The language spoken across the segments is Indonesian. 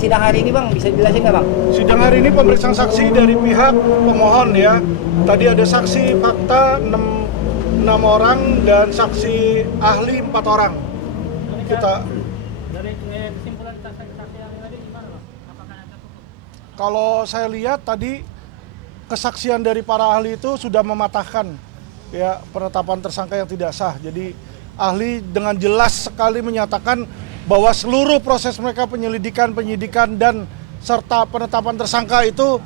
Sidang hari ini Bang, bisa dijelasin nggak Bang? Sidang hari ini pemeriksaan saksi dari pihak pemohon ya. Tadi ada saksi fakta 6 orang dan saksi ahli 4 orang. Kita Dari kesimpulan saksi yang tadi gimana Bang? Apakah ada cukup? kalau saya lihat tadi kesaksian dari para ahli itu sudah mematahkan ya penetapan tersangka yang tidak sah. Jadi ahli dengan jelas sekali menyatakan bahwa seluruh proses mereka penyelidikan, penyidikan dan serta penetapan tersangka itu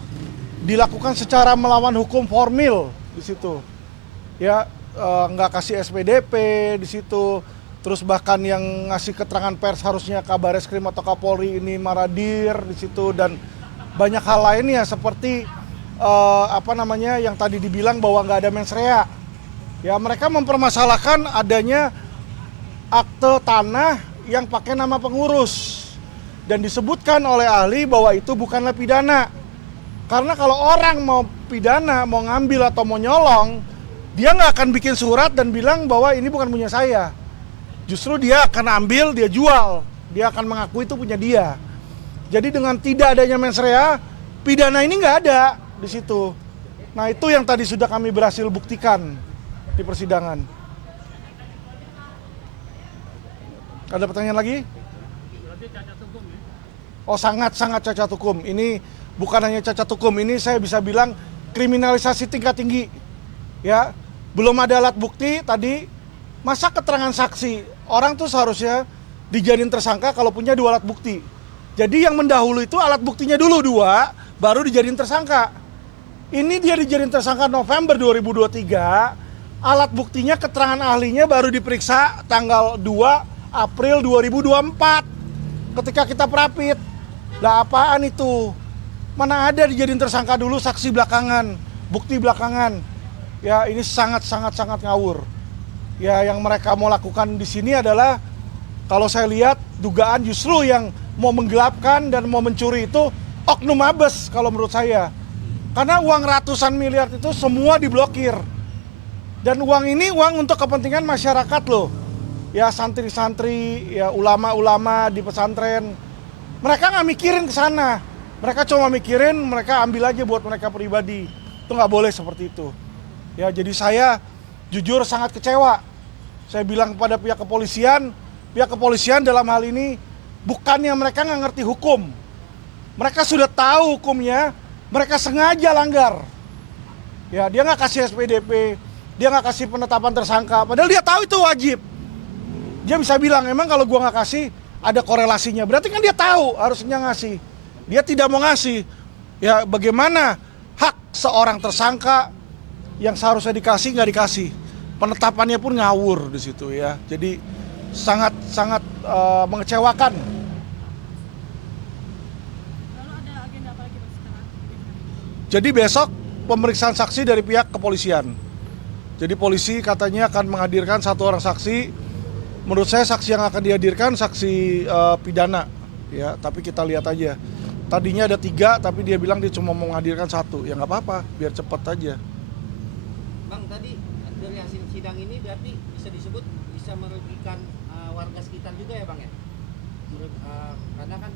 dilakukan secara melawan hukum formil di situ. Ya nggak kasih SPDP di situ. Terus bahkan yang ngasih keterangan pers harusnya Kabareskrim atau Kapolri ini maradir di situ dan banyak hal lainnya seperti yang tadi dibilang bahwa nggak ada mens rea. Ya mereka mempermasalahkan adanya akte tanah yang pakai nama pengurus dan disebutkan oleh ahli bahwa itu bukanlah pidana. Karena kalau orang mau pidana, mau ngambil atau mau nyolong, dia nggak akan bikin surat dan bilang bahwa ini bukan punya saya. Justru dia akan ambil, dia jual, dia akan mengaku itu punya dia. Jadi dengan tidak adanya mens rea, pidana ini nggak ada di situ. Nah itu yang tadi sudah kami berhasil buktikan di persidangan. Ada pertanyaan lagi? Berarti cacat hukum ya? Oh sangat-sangat cacat hukum. Ini bukan hanya cacat hukum, ini saya bisa bilang kriminalisasi tingkat tinggi. Ya, belum ada alat bukti tadi. Masa keterangan saksi orang tuh seharusnya dijadiin tersangka kalau punya 2 alat bukti. Jadi yang mendahului itu alat buktinya dulu 2, baru dijadiin tersangka. Ini dia dijadiin tersangka November 2023. Alat buktinya keterangan ahlinya baru diperiksa tanggal 2 April 2024 ketika kita perapit. Lah apaan itu? Mana ada dijadiin tersangka dulu saksi belakangan, bukti belakangan. Ya ini sangat ngawur. Ya yang mereka mau lakukan di sini adalah kalau saya lihat dugaan justru yang mau menggelapkan dan mau mencuri itu oknum Mabes kalau menurut saya. Karena uang ratusan miliar itu semua diblokir. Dan uang ini uang untuk kepentingan masyarakat loh. Ya santri-santri, ya ulama-ulama di pesantren. Mereka nggak mikirin ke sana. Mereka cuma mikirin mereka ambil aja buat mereka pribadi. Itu nggak boleh seperti itu. Ya jadi saya jujur sangat kecewa. Saya bilang kepada pihak kepolisian dalam hal ini bukannya mereka nggak ngerti hukum. Mereka sudah tahu hukumnya, mereka sengaja langgar. Ya dia nggak kasih SPDP, dia nggak kasih penetapan tersangka. Padahal dia tahu itu wajib. Dia bisa bilang, emang kalau gua nggak kasih ada korelasinya. Berarti kan dia tahu harusnya ngasih. Dia tidak mau ngasih. Ya bagaimana hak seorang tersangka yang seharusnya dikasih nggak dikasih. Penetapannya pun ngawur di situ ya. Jadi sangat mengecewakan. Lalu ada agenda apa lagi Bang sekarang? Jadi besok pemeriksaan saksi dari pihak kepolisian. Jadi polisi katanya akan menghadirkan 1 orang saksi. Menurut saya saksi yang akan dihadirkan saksi pidana, ya. Tapi kita lihat aja. Tadinya ada 3, tapi dia bilang dia cuma mau menghadirkan 1. Ya nggak apa-apa, biar cepet aja. Bang tadi dari hasil sidang ini berarti bisa disebut bisa merugikan warga sekitar juga ya Bang ya? Karena kan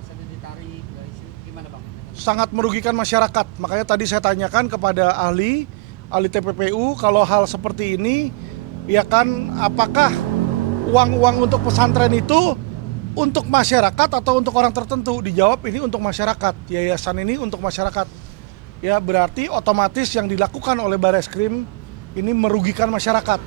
asalnya ditarik dari sini, gimana Bang? Sangat merugikan masyarakat. Makanya tadi saya tanyakan kepada ahli TPPU kalau hal seperti ini, ya kan apakah uang untuk pesantren itu untuk masyarakat atau untuk orang tertentu? Dijawab ini untuk masyarakat, yayasan ini untuk masyarakat. Ya berarti otomatis yang dilakukan oleh Bareskrim ini merugikan masyarakat.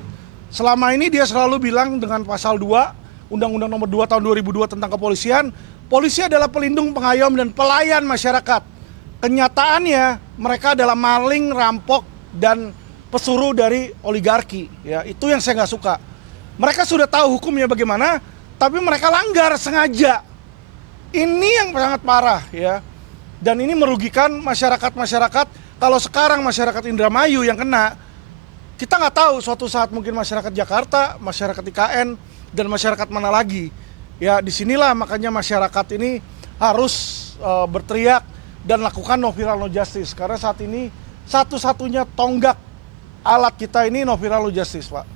Selama ini dia selalu bilang dengan pasal 2, Undang-Undang Nomor 2 Tahun 2002 tentang kepolisian, polisi adalah pelindung, pengayom dan pelayan masyarakat. Kenyataannya mereka adalah maling, rampok dan pesuruh dari oligarki. Ya itu yang saya nggak suka. Mereka sudah tahu hukumnya bagaimana, tapi mereka langgar sengaja. Ini yang sangat parah ya. Dan ini merugikan masyarakat. Kalau sekarang masyarakat Indramayu yang kena, kita nggak tahu suatu saat mungkin masyarakat Jakarta, masyarakat IKN, dan masyarakat mana lagi. Ya disinilah makanya masyarakat ini harus berteriak dan lakukan no viral no justice. Karena saat ini satu-satunya tonggak alat kita ini no viral no justice, Pak.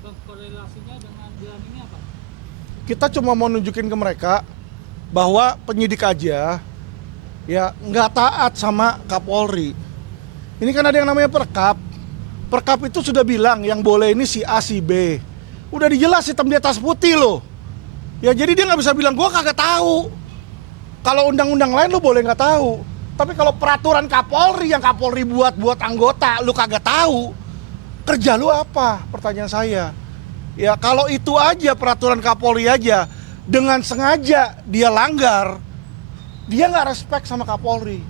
Bang, korelasinya dengan jalan ini apa? Kita cuma mau nunjukin ke mereka bahwa penyidik aja ya nggak taat sama Kapolri. Ini kan ada yang namanya perkap. Perkap itu sudah bilang yang boleh ini si A, si B. Udah dijelas hitam di atas putih loh. Ya jadi dia nggak bisa bilang gua kagak tahu. Kalau undang-undang lain lu boleh nggak tahu. Tapi kalau peraturan Kapolri yang Kapolri buat anggota lu kagak tahu, kerja lu apa? Pertanyaan saya. Ya kalau itu aja peraturan Kapolri aja dengan sengaja dia langgar, dia nggak respect sama Kapolri.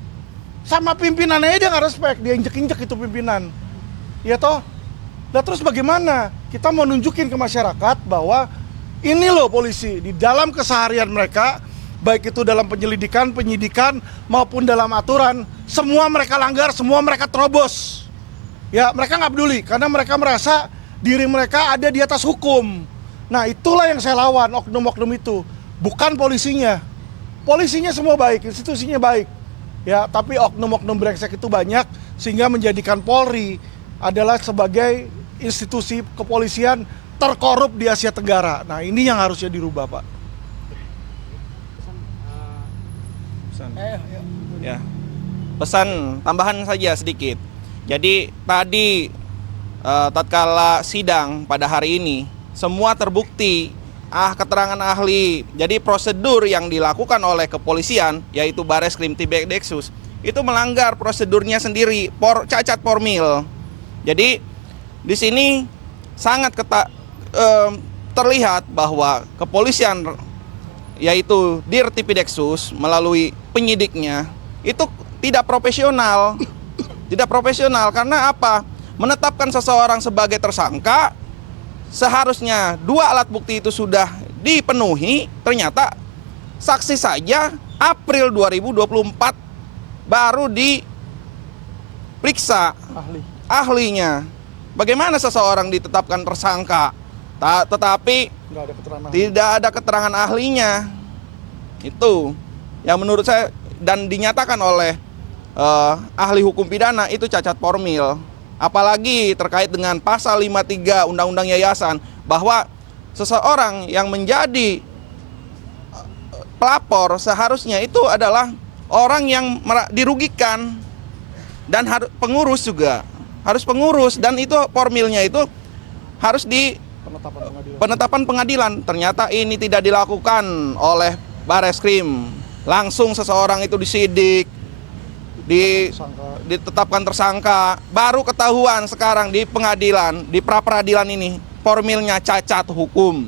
Sama pimpinannya dia nggak respect, dia injek-injek itu pimpinan. Ya toh? Nah terus bagaimana? Kita mau nunjukin ke masyarakat bahwa ini loh polisi, di dalam keseharian mereka, baik itu dalam penyelidikan, penyidikan, maupun dalam aturan, semua mereka langgar, semua mereka terobos. Ya mereka nggak peduli, karena mereka merasa diri mereka ada di atas hukum. Nah itulah yang saya lawan, oknum-oknum itu. Bukan polisinya. Polisinya semua baik, institusinya baik. Ya, tapi oknum-oknum brengsek itu banyak, sehingga menjadikan Polri adalah sebagai institusi kepolisian terkorup di Asia Tenggara. Nah ini yang harusnya dirubah, Pak. Ya, pesan tambahan saja sedikit. Jadi tadi tatkala sidang pada hari ini semua terbukti keterangan ahli. Jadi prosedur yang dilakukan oleh kepolisian yaitu Bareskrim Tibet-Deksus itu melanggar prosedurnya sendiri, cacat formil. Jadi di sini sangat terlihat bahwa kepolisian yaitu Dir Tibet-Deksus melalui penyidiknya itu tidak profesional. Tidak profesional karena apa? Menetapkan seseorang sebagai tersangka seharusnya 2 alat bukti itu sudah dipenuhi, ternyata saksi saja April 2024 baru diperiksa ahlinya. Bagaimana seseorang ditetapkan tersangka tetapi tidak ada keterangan ahlinya? Itu yang menurut saya dan dinyatakan oleh ahli hukum pidana itu cacat formil. Apalagi terkait dengan pasal 53 Undang-Undang Yayasan bahwa seseorang yang menjadi pelapor seharusnya itu adalah orang yang dirugikan dan pengurus juga harus pengurus, dan itu formilnya itu harus di penetapan pengadilan. Ternyata ini tidak dilakukan oleh Bareskrim. Langsung seseorang itu disidik, ditetapkan tersangka, baru ketahuan sekarang di pengadilan, di pra-peradilan ini formilnya cacat hukum.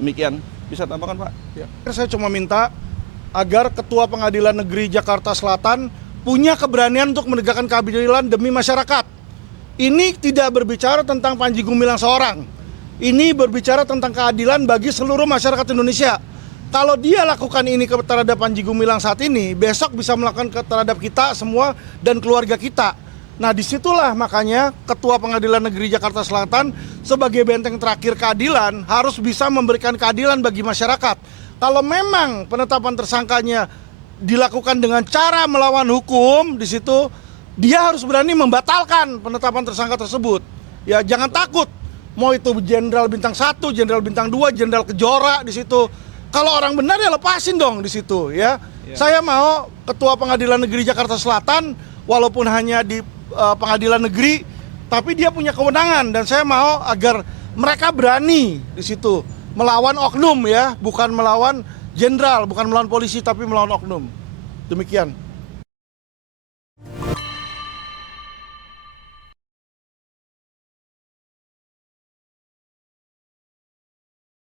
Demikian. Bisa tambahkan, Pak? Ya. Saya cuma minta agar Ketua Pengadilan Negeri Jakarta Selatan punya keberanian untuk menegakkan keadilan demi masyarakat. Ini tidak berbicara tentang Panji Gumilang seorang. Ini berbicara tentang keadilan bagi seluruh masyarakat Indonesia. Kalau dia lakukan ini terhadap Panji Gumilang saat ini, besok bisa melakukan terhadap kita semua dan keluarga kita. Nah disitulah makanya Ketua Pengadilan Negeri Jakarta Selatan sebagai benteng terakhir keadilan harus bisa memberikan keadilan bagi masyarakat. Kalau memang penetapan tersangkanya dilakukan dengan cara melawan hukum, di situ dia harus berani membatalkan penetapan tersangka tersebut. Ya jangan takut. Mau itu Jenderal Bintang 1, Jenderal Bintang 2, Jenderal Kejora di situ. Kalau orang benar ya lepasin dong di situ ya. Saya mau Ketua Pengadilan Negeri Jakarta Selatan walaupun hanya di pengadilan negeri tapi dia punya kewenangan, dan saya mau agar mereka berani di situ melawan oknum ya, bukan melawan jenderal, bukan melawan polisi tapi melawan oknum. Demikian.